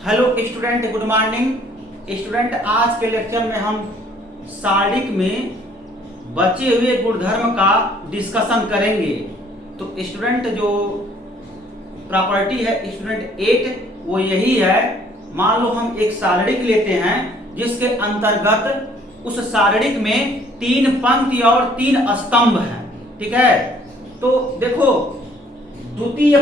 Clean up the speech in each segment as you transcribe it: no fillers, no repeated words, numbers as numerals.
Hello student, good morning student. आज के lecture में हम सारणिक में बचे हुए गुणधर्म का डिस्कशन करेंगे। तो स्टूडेंट जो प्रॉपर्टी है स्टूडेंट 8 वो यही है। मान लो हम एक सारणिक लेते हैं जिसके अंतर्गत उस सारणिक में 3 पंक्ति और 3 स्तंभ हैं, ठीक है। तो देखो द्वितीय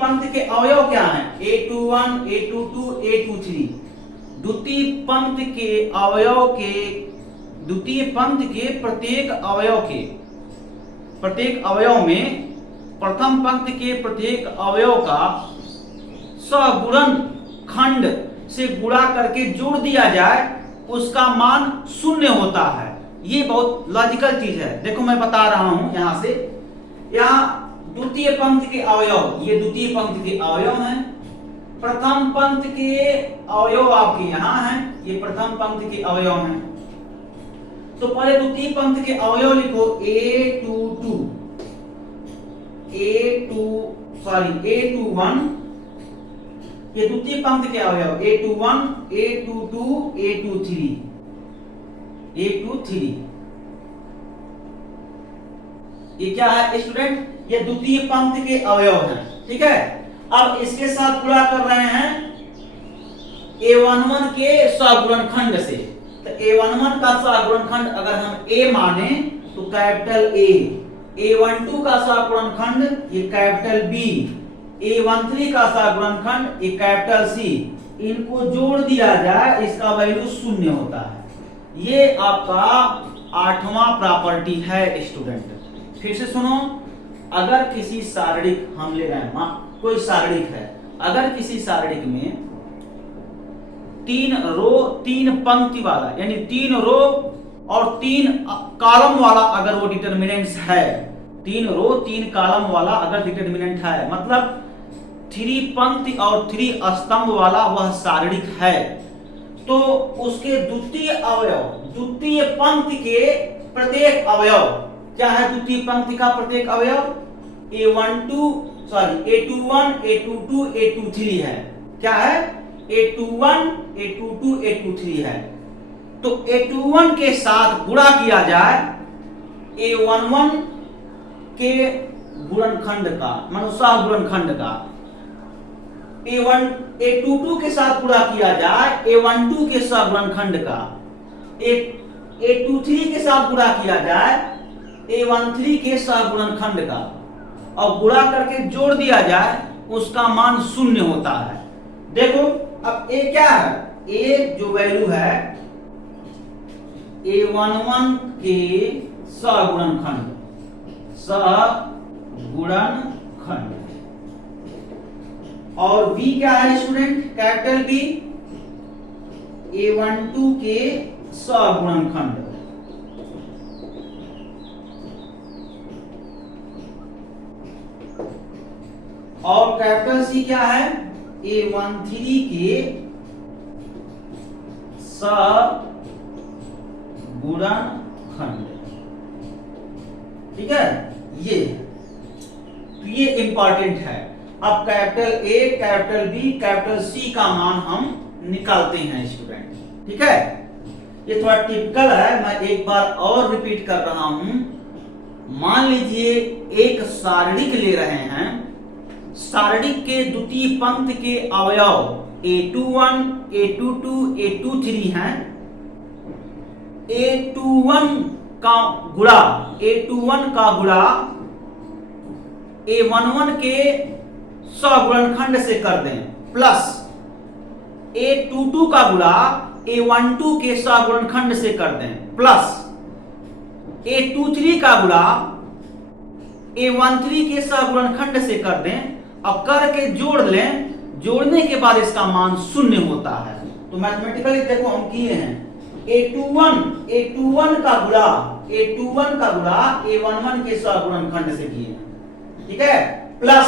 पंक्ति के अवयव क्या हैं? A21, A22, A23। द्वितीय पंक्ति के प्रत्येक अवयव में प्रथम पंक्ति के प्रत्येक अवयव का सगुणन खंड से गुणा करके जोड़ दिया जाए, उसका मान 0 होता है। ये बहुत लॉजिकल चीज है। देखो मैं बता रहा हूं यहां से। यहां द्वितीय पंक्ति के अवयव, ये द्वितीय पंक्ति के अवयव हैं। प्रथम पंक्ति के अवयव आपके यहां हैं, ये प्रथम पंक्ति के अवयव हैं। तो पहले द्वितीय पंक्ति के अवयव लिखो A21, ये द्वितीय पंक्ति के अवयव A21, A22, A23। ये क्या है स्टूडेंट? ये द्वितीय पंक्ति के अवयव हैं, ठीक है। अब इसके साथ गुणा कर रहे हैं A11 के सगुणनखंड से। तो A11 का सगुणनखंड अगर हम A माने तो कैपिटल A, A12 का सगुणनखंड ये कैपिटल B, A13 का सगुणनखंड ये कैपिटल C। इनको जोड़ दिया जाए, इसका वैल्यू 0 होता है। ये आपका 8वां प्रॉपर्टी है स्टूडेंट। फिर से सुनो, अगर किसी सारणिक हम ले रहे हैं, कोई सारणिक है, अगर किसी सारणिक में 3 रो 3 पंक्ति वाला यानी 3 रो और 3 कॉलम वाला अगर वो डिटरमिनेंट्स है, 3 रो 3 कॉलम वाला अगर डिटरमिनेंट है, मतलब 3 पंक्ति और 3 स्तंभ वाला वह सारणिक है, तो उसके द्वितीय पंक्ति के प्रत्येक अवयव क्या है? द्वितीय पंक्ति का प्रत्येक अवयव A21, A22, A23 है। क्या है? A21, A22, A23 है। तो A21 के साथ गुणा किया जाए A11 के गुणनखंड का, मानो सहगुणनखंड का। A22 के साथ गुणा किया जाए A12 के सहगुणनखंड का। A23 के साथ गुणा किया जाए A13 के सहगुणनखंड का, और गुणा करके जोड़ दिया जाए, उसका मान 0 होता है। देखो अब A क्या है? A जो वैल्यू है A11 के सहगुणनखंड, और B क्या है स्टूडेंट? कैपिटल B, A12 के सहगुणनखंड। और कैपिटल C क्या है? A13 के सगुणनखंड, ठीक है। ये इंपॉर्टेंट है। अब capital A, capital B, capital C का मान हम निकालते हैं स्टूडेंट, ठीक है। ये थोड़ा टिपिकल है, मैं एक बार और रिपीट कर रहा हूं। मान लीजिए एक सारणिक ले रहे हैं, सारणिक के द्वितीय पंक्ति के अवयव A21, A22, A23 हैं। A21 का गुणा A11 के सगुणनखंड से कर दें, प्लस A22 का गुणा A12 के सगुणनखंड से कर दें, प्लस A23 का गुणा A13 के सगुणनखंड से कर दें, अब करके जोड़ लें। जोड़ने के बाद इसका मान 0 होता है। तो मैथमेटिकली देखो हम किए हैं A21 का गुणा A11 के सगुणनखंड से किए हैं, ठीक है, प्लस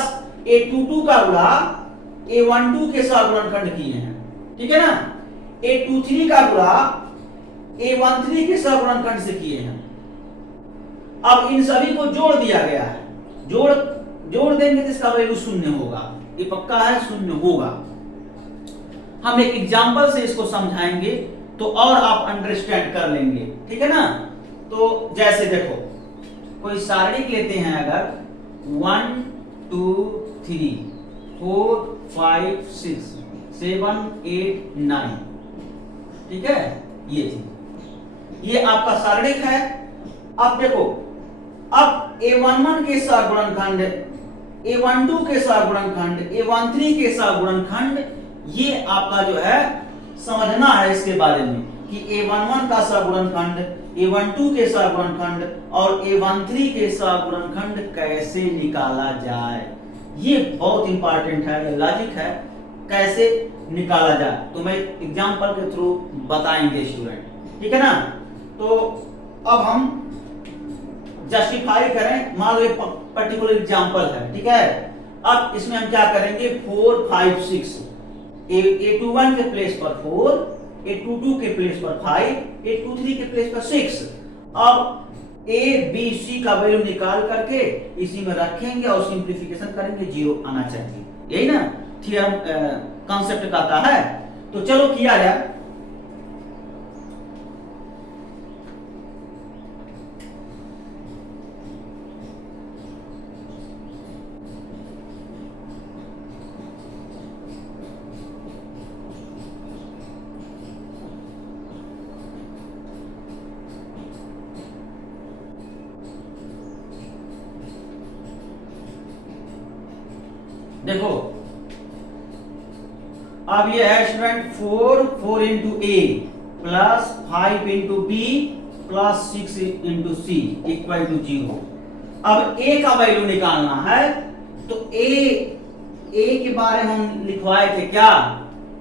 A22 का गुणा A12 के सगुणनखंड किए हैं, ठीक है ना। A23 का गुणा A13 के सगुणनखंड से किए हैं। अब इन सभी को जोड़ दिया गया है। जोड़ देंगे तो इसका वैल्यू 0 होगा, ये पक्का है, 0 होगा। हम एक एग्जांपल से इसको समझाएंगे तो और आप अंडरस्टैंड कर लेंगे, ठीक है ना। तो जैसे देखो कोई सारणिक लेते हैं, अगर 1 2 3 4 5 6 7 8 9, ठीक है, ये चीज, ये आपका सारणिक है। अब देखो, अब A11 के साथ गुणनखंड, A12 के साथ गुणनखंड, A13 के साथ गुणनखंड, ये आपका जो है समझना है इसके बारे में कि A11 का सगुणनखंड, A12 के सगुणनखंड और A13 के सगुणनखंड कैसे निकाला जाए। ये बहुत इंपॉर्टेंट है, लॉजिक है, कैसे निकाला जाए तो मैं एग्जांपल के थ्रू बताएंगे स्टूडेंट, ठीक है ना। तो अब हम जस्टिफाई करें, मान लो एक पर्टिकुलर एग्जांपल है, ठीक है। अब इसमें हम क्या करेंगे, 4 5 6, A21 के प्लेस पर 4, A22 के प्लेस पर 5, A23 के प्लेस पर 6। अब A B C का वैल्यू निकाल करके इसी में रखेंगे और सिंप्लीफिकेशन करेंगे, 0 आना चाहिए, यही ना थ्योरम कॉन्सेप्ट का आता है। तो चलो किया जाए। देखो अब ये है student 4 into A plus 5 into B plus 6 into C equal to 0। अब ए का वैल्यू निकालना है, तो ए के बारे में हम लिखवाए थे क्या,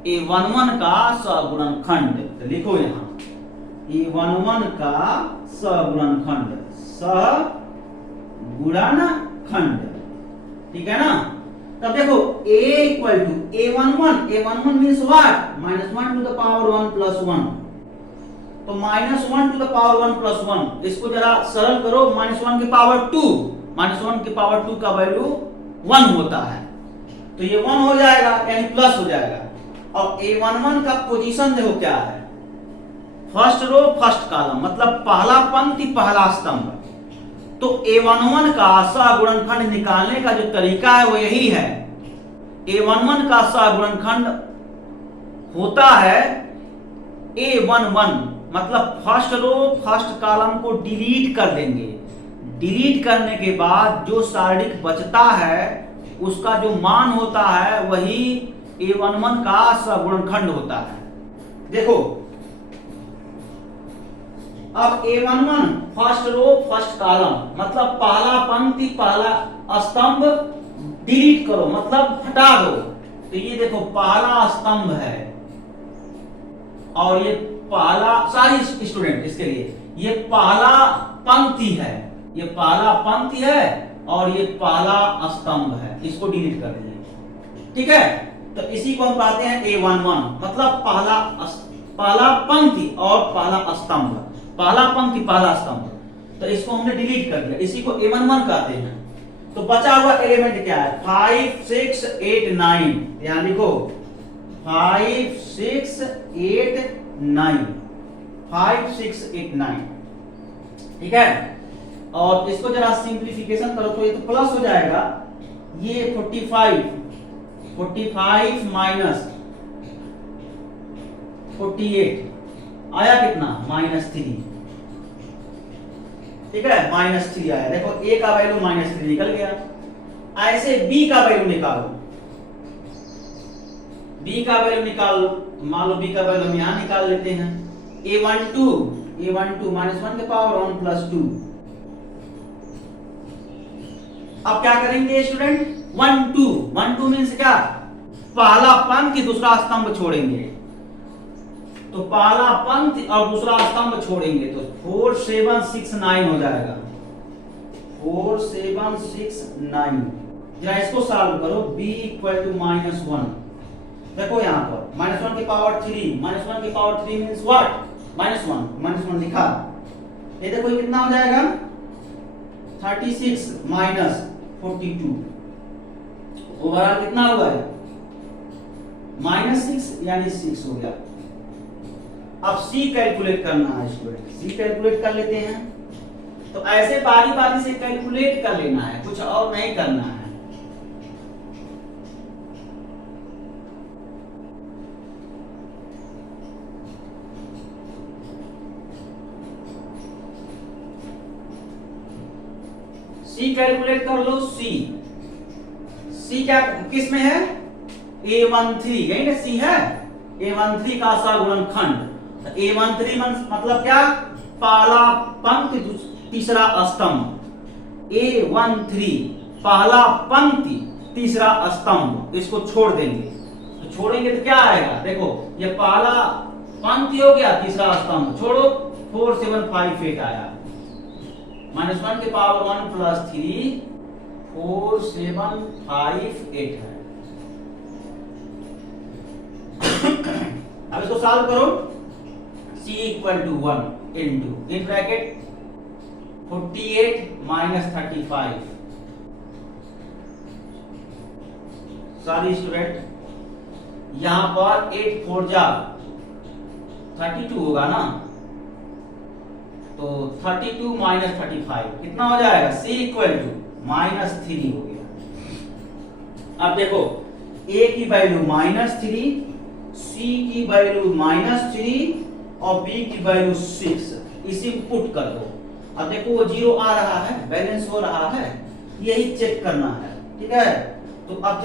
A11 का सगुणनखंड, तो लिखो यहां A11 का सगुणनखंड, सगुणनखंड, ठीक है ना। तब देखो a equal to A11 means what, -1 to the power 1 plus 1, तो -1 टू द पावर 1 प्लस 1, इसको जरा सरल करो, -1 की पावर 2, -1 की पावर 2 का वैल्यू 1 होता है, तो ये 1 हो जाएगा यानी प्लस हो जाएगा। और A11 का पोजीशन देखो क्या है, फर्स्ट रो फर्स्ट कॉलम, मतलब पहला पंक्ति पहला स्तंभ। तो A11 का सगुणनखंड निकालने का जो तरीका है वो यही है, A11 का सगुणनखंड होता है A11, मतलब फर्स्ट रो फर्स्ट कॉलम को डिलीट कर देंगे, डिलीट करने के बाद जो सारणिक बचता है उसका जो मान होता है वही A11 का सगुणनखंड होता है। देखो अब A11 first row first column, मतलब पहला पंक्ति पहला स्तंभ डिलीट करो, मतलब हटा दो, तो ये देखो पहला स्तंभ है और ये पहला, सारी स्टूडेंट इसके लिए ये पहला पंक्ति है, ये पहला पंक्ति है और ये पहला स्तंभ है, इसको डिलीट कर दीजिए, ठीक है। तो इसी को हम कहते हैं A11, मतलब पहला पंक्ति और पहला स्तंभ, पहला पंक्ति पहला स्तंभ, तो इसको हमने डिलीट कर दिया, इसी को A11 कहते हैं। तो बचा हुआ एलिमेंट क्या है, 5 6 8 9, यहां लिखो 5 6 8 9, 5 6 8 9, ठीक है। और इसको जरा सिंप्लीफिकेशन करो तो ये तो प्लस हो जाएगा, ये 45 माइनस 48 आया कितना, -3, ठीक है, -3 आया। देखो a का वैल्यू -3 निकल गया। ऐसे b का वैल्यू निकालो, b का वैल्यू निकालो, मान लो b का वैल्यू हम यहां निकाल लेते हैं, A12 -1 के पावर 1 प्लस 2। अब क्या करेंगे स्टूडेंट, 1 2 मीन्स क्या, पहला पंक्ति दूसरा स्तंभ छोड़ेंगे, तो पहला पंक्ति और दूसरा स्तंभ छोड़ेंगे, तो 4 7 6 9 हो जाएगा, 4 7 6 9। जरा इसको सॉल्व करो, b इक्वल टू -1, देखो यहां पर -1 की पावर 3, -1 की पावर 3 मींस व्हाट, -1 लिखा, ये देखो ये कितना हो जाएगा, 36 माइनस 42, ओवरऑल कितना हुआ है, -6 यानी 6 हो गया। अब c कैलकुलेट करना है स्टूडेंट, c कैलकुलेट कर लेते हैं। तो ऐसे बारी बारी से कैलकुलेट कर लेना है, कुछ और नहीं करना है। c कैलकुलेट कर लो। c क्या किस में है? A13, यही ना c है। A13 का सा गुणनखंड। A13 मतलब क्या? पहला पंक्ति तीसरा स्तंभ। A13 पहला पंक्ति तीसरा स्तंभ, इसको छोड़ देंगे। तो छोड़ेंगे तो क्या आएगा? देखो ये पहला पंक्ति हो गया, तीसरा स्तंभ छोड़ो, 4758 आया। -1 के पावर 1 प्लस 3 4758 है। अब इसको सॉल्व करो। c equal to 1 into in bracket 48 minus 35। Sorry student, यहां पर 8 4 जा 32 होगा ना, तो 32 माइनस 35 कितना हो जाएगा? c इक्वल टू -3 हो गया। अब देखो a की वैल्यू -3, c की वैल्यू -3 और b की वैल्यू 6, इसी पुट कर दो। अब देखो वो 0 आ रहा है, बैलेंस हो रहा है, यही चेक करना है। ठीक है, तो अब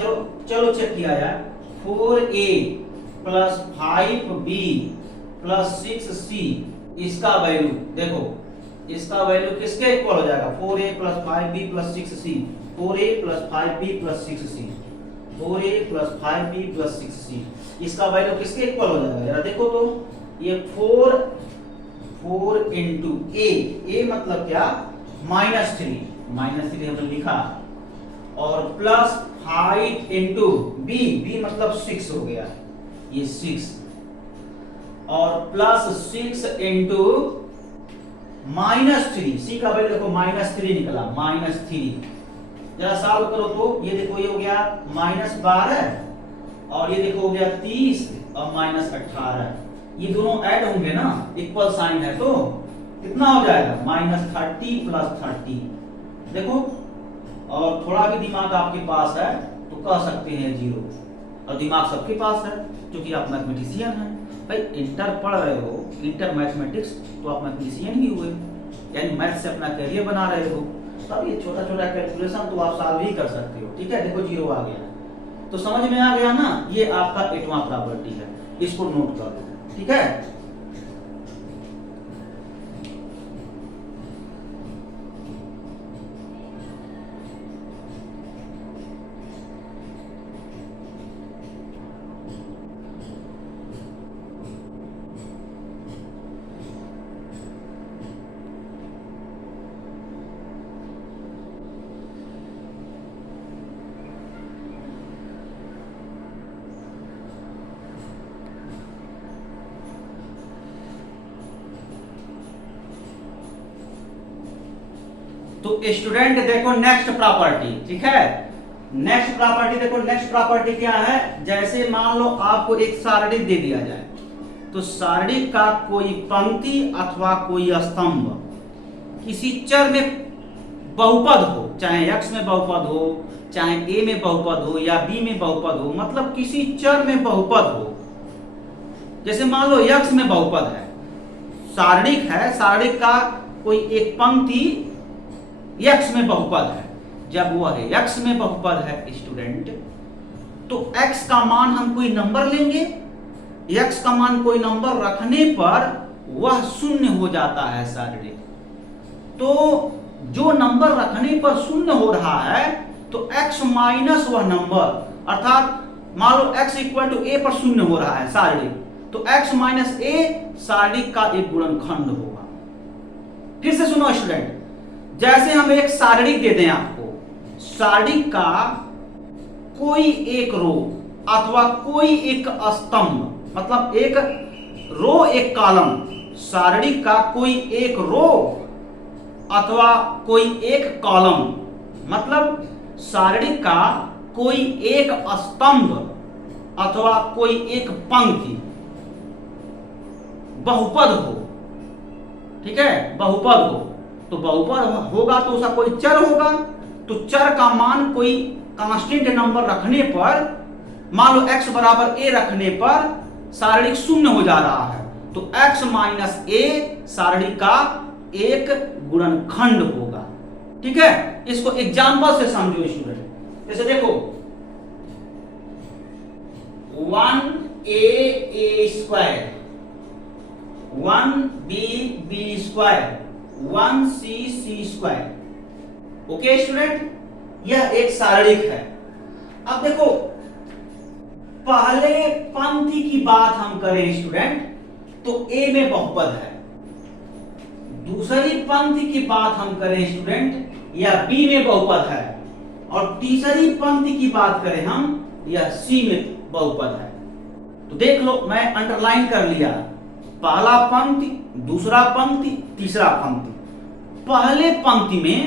चलो चेक किया जाए। 4a plus 5b plus 6c, इसका वैल्यू देखो, इसका वैल्यू किसके इक्वल हो जाएगा? 4a plus 5b plus 6c, 4a plus 5b plus 6c, 4a plus 5b plus 6c, इसका वैल्यू किसके इक्वल हो जाएगा? जरा देखो तो, ये 4 इंटू a मतलब क्या? -3 हमने लिखा, और प्लस 5 इंटू b मतलब 6 हो गया, ये 6, और प्लस 6 इंटू -3, c का वैल्यू देखो -3 निकला, -3। जरा सॉल्व करो तो ये देखो, ये हो गया -12, और ये देखो हो गया 30 और -18, ये दोनों ऐड होंगे ना, इक्वल साइन है, तो कितना हो जाएगा? -30 प्लस 30। देखो, और थोड़ा भी दिमाग आपके पास है तो कह सकते हैं 0, और दिमाग सबके पास है क्योंकि आप मैथमेटिशियन हैं। भाई इंटर पढ़ रहे हो, इंटर मैथमेटिक्स, तो आप मैथमेटिशियन ही हुए, यानी मैथ से अपना करियर बना रहे हो, तब ये छोटा छोटा कैलकुलेशन तो आप सॉल्व ही कर सकते हो। ठीक है, देखो 0 आ गया, तो समझ में आ गया ना, ये आपका 8वां प्रॉपर्टी है, इसको नोट कर लो। ठीक है, तो स्टूडेंट देखो नेक्स्ट प्रॉपर्टी। ठीक है, नेक्स्ट प्रॉपर्टी देखो, नेक्स्ट प्रॉपर्टी क्या है? जैसे मान लो आपको एक सारणिक दे दिया जाए, तो सारणिक का कोई पंक्ति अथवा कोई स्तंभ किसी चर में बहुपद हो, चाहे x में बहुपद हो, चाहे a में बहुपद हो या b में बहुपद हो, मतलब किसी चर में बहुपद हो। जैसे मान लो x में बहुपद है, सारणिक है, सारणिक का कोई एक पंक्ति x में बहुपद है। जब वह x में बहुपद है स्टूडेंट, तो x का मान हम कोई नंबर लेंगे, x का मान कोई नंबर रखने पर वह शून्य हो जाता है सारणिक। तो जो नंबर रखने पर शून्य हो रहा है, तो x माइनस वह नंबर, अर्थात मान लो x इक्वल टू a पर शून्य हो रहा है सारणिक, तो x माइनस a सारणिक का एक गुणनखंड होगा। फिर से सुनो स्टूडेंट, जैसे हम एक सारणिक दे दें आपको, सारणिक का कोई एक रो अथवा कोई एक स्तंभ, मतलब एक रो एक कॉलम, सारणिक का कोई एक रो अथवा कोई एक कॉलम, मतलब सारणिक का कोई एक स्तंभ अथवा कोई एक पंक्ति बहुपद हो, ठीक है, बहुपद हो, तो बहुपद होगा तो उसका कोई चर होगा, तो चर का मान कोई कांस्टेंट नंबर रखने पर, मान लो x बराबर a रखने पर सारणिक शून्य हो जा रहा है, तो x माइनस a सारणिक का एक गुणनखंड होगा। ठीक है, इसको एग्जांपल से समझो स्टूडेंट। जैसे देखो 1a square, 1b square, 1c square. Okay student, यह एक सारणिक है। अब देखो पहले पंक्ति की बात हम करें स्टूडेंट तो a में बहुपद है, दूसरी पंक्ति की बात हम करें स्टूडेंट या b में बहुपद है, और तीसरी पंक्ति की बात करें हम या c में बहुपद है। तो देख लो, मैं अंडरलाइन कर लिया, पहला पंक्ति, दूसरा पंक्ति, तीसरा पंक्ति। पहले पंक्ति में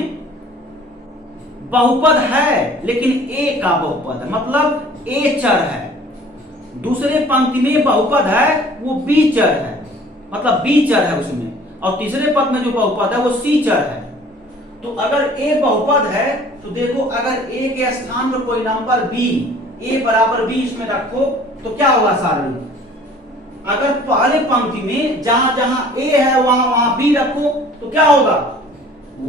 बहुपद है लेकिन a का बहुपद है, मतलब a चर है। दूसरे पंक्ति में बहुपद है, वो b चर है, मतलब b चर है उसमें, और तीसरे पद में जो बहुपद है वो c चर है। तो अगर a बहुपद है तो देखो, अगर a के स्थान पर कोई नंबर b, a बराबर b इसमें रखो तो क्या होगा सारणी। अगर पहले पंक्ति में जहां जहां a है वहां वहां b रखो तो क्या होगा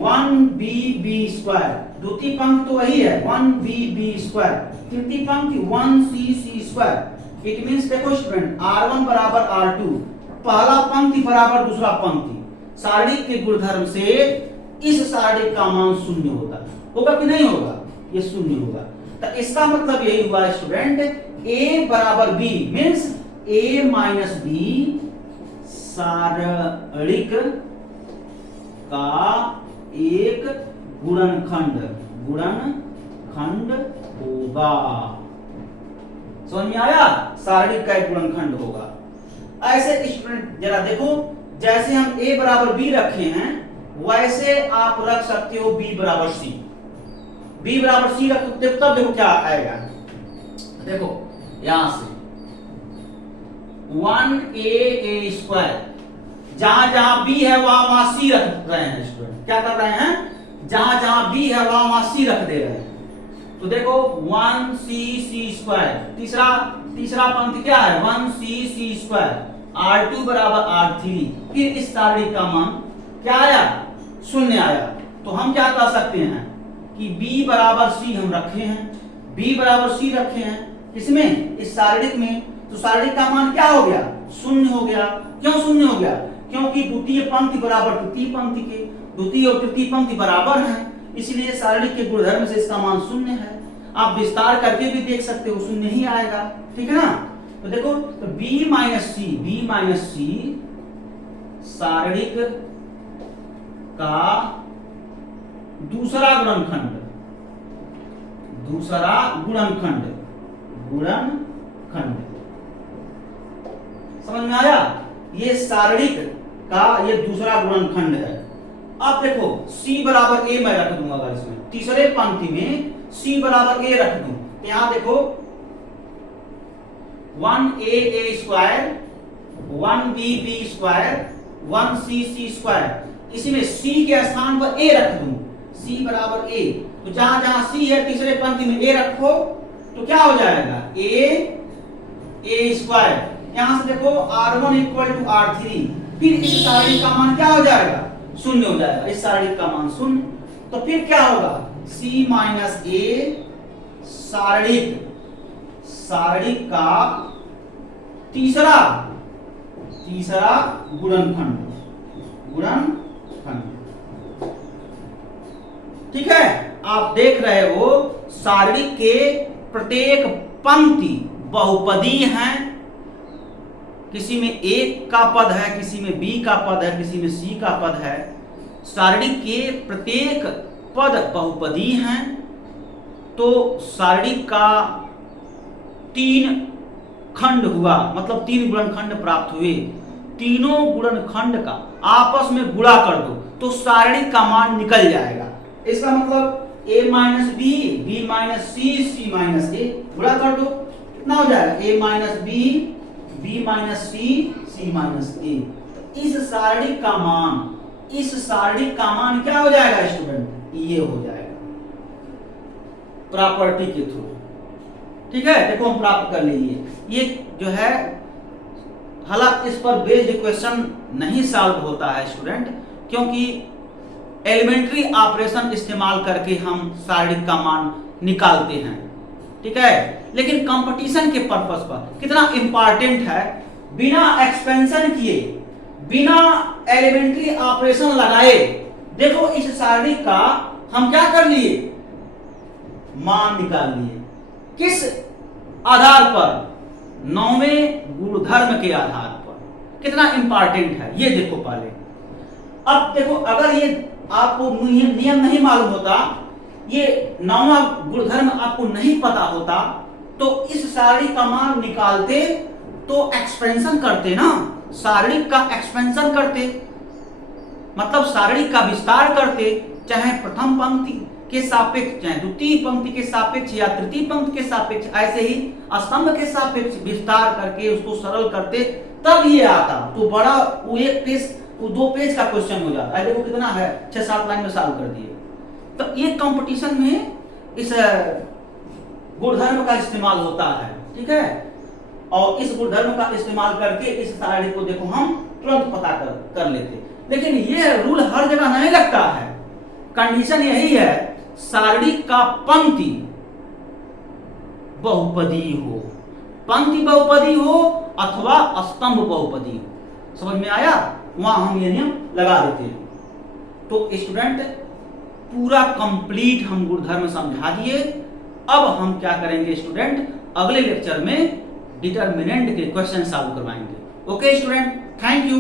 1b स्क्वायर। द्वितीय पंक्ति तो वही है 1b स्क्वायर, तृतीय पंक्ति 1c स्क्वायर। इट मींस देखो स्टूडेंट, r1 बराबर r2, पहला पंक्ति बराबर दूसरा पंक्ति। सारणी के गुणधर्म से इस सारणी का मान शून्य होगा कि नहीं होगा, ये शून्य होगा। तो इसका मतलब यही हुआ स्टूडेंट, a बराबर b means a minus b सारणिक का एक गुणनखंड होगा। समझ में आया, सारणिक का एक गुणनखंड होगा। ऐसे स्टूडेंट जरा देखो, जैसे हम a बराबर b रखे हैं वैसे आप रख सकते हो b बराबर c। b बराबर c रखो, तब देखो क्या आएगा। देखो यहां से 1a स्क्वायर, जहां जहां b है वहां वहां c रख रहे हैं स्टूडेंट। क्या कर रहे हैं, जहां जहां b है वहां वहां c रख दे रहे हैं। तो देखो 1c स्क्वायर, तीसरा पंक्ति क्या है 1c स्क्वायर, r2 बराबर r3। फिर इस सारणी का मान क्या आया, शून्य आया। तो हम क्या कह सकते हैं कि b बराबर c हम रखे हैं, b बराबर c रखे हैं किसमें, इस सारणिक में। तो सारणिक का मान क्या हो गया, शून्य हो गया। क्यों शून्य हो गया, क्योंकि द्वितीय पंक्ति बराबर तृतीय पंक्ति के, द्वितीय और तृतीय पंक्ति बराबर हैं, इसलिए सारणिक के गुणधर्म से इसका मान शून्य है। आप विस्तार करके भी देख सकते हो, शून्य ही आएगा। ठीक है ना। तो देखो, तो b माइनस c सारणिक का दूसरा गुणनखंड समझ में आया। ये सारणिक का ये दूसरा गुणनखंड है। अब देखो c बराबर a मैं रख दूंगा, अगर इसमें तीसरे पंक्ति में c बराबर a रख दूं तो यहां देखो 1a square, 1b square, 1c square. इसी में c के स्थान पर a रख दूं, c बराबर a। तो जहां जहां c है तीसरे पंक्ति में a रखो तो क्या हो जाएगा a स्क्वायर। यहां से देखो r1 इक्वल टू r3, फिर इस सारणी का मान क्या हो जाएगा, शून्य हो जाएगा। इस सारणी का मान शून्य, तो फिर क्या होगा c माइनस a सारणिक का तीसरा गुणनखंड। ठीक है, आप देख रहे हो सारणी के प्रत्येक पंक्ति बहुपदी हैं। किसी में a का पद है, किसी में b का पद है, किसी में c का पद है। सारणी के प्रत्येक पद बहुपदी हैं। तो सारणी का 3 खंड हुआ, मतलब 3 गुणनखंड प्राप्त हुए। तीनों गुणनखंड का आपस में गुणा कर दो तो सारणी का मान निकल जाएगा। इसका मतलब a minus b, b minus c, c minus a, गुणा कर दो कितना हो जाएगा a minus B, b minus C, c minus A. इस सारणी का मान क्या हो जाएगा स्टूडेंट, ये हो जाएगा प्रॉपर्टी के थ्रू। ठीक है, देखो हम प्राप्त कर लीजिए। ये जो है हालांकि इस पर बेस्ड क्वेश्चन नहीं सॉल्व होता है स्टूडेंट, क्योंकि एलिमेंट्री ऑपरेशन इस्तेमाल करके हम सारणी का मान निकालते हैं। ठीक है, लेकिन कंपटीशन के पर्पस पर कितना इंपॉर्टेंट है, बिना एक्सपेंशन किए, बिना एलिमेंट्री ऑपरेशन लगाए, देखो इस सारणी का हम क्या कर लिए, मान निकाल लिए। किस आधार पर, 9वें गुणधर्म के आधार पर। कितना इंपॉर्टेंट है ये देखो पहले। अब देखो अगर ये आपको नियम नहीं मालूम होता, ये 9वां गुणधर्म आपको नहीं पता होता, तो इस सारणी का मान निकालते तो एक्सपेंशन करते ना, सारणी का एक्सपेंशन करते, मतलब सारणी का विस्तार करते, चाहे प्रथम पंक्ति के सापेक्ष, चाहे द्वितीय पंक्ति के सापेक्ष या तृतीय पंक्ति के सापेक्ष, ऐसे ही स्तंभ के सापेक्ष विस्तार करके उसको सरल करते, तब ये आता। तो बड़ा वो एक पेज, वो 2 पेज का क्वेश्चन हो जाता है। देखो कितना है, 6-7 लाइन में सॉल्व कर दिए। तो ये कंपटीशन में इस गुणधर्म का इस्तेमाल होता है। ठीक है, और इस गुणधर्म का इस्तेमाल करके इस सारणी को देखो हम तुरंत पता कर लेते। लेकिन ये रूल हर जगह नहीं लगता है। कंडीशन यही है, सारणी का पंक्ति बहुपदी हो, पंक्ति बहुपदी हो अथवा स्तंभ बहुपदी हो। समझ में आया? वहां हम ये नियम लगा देते हैं। तो स्टूडेंट पूरा कंप्लीट हम गुणधर्म समझा दिए। अब हम क्या करेंगे स्टूडेंट, अगले लेक्चर में डिटरमिनेंट के क्वेश्चन सॉल्व करवाएंगे। Okay student, thank you.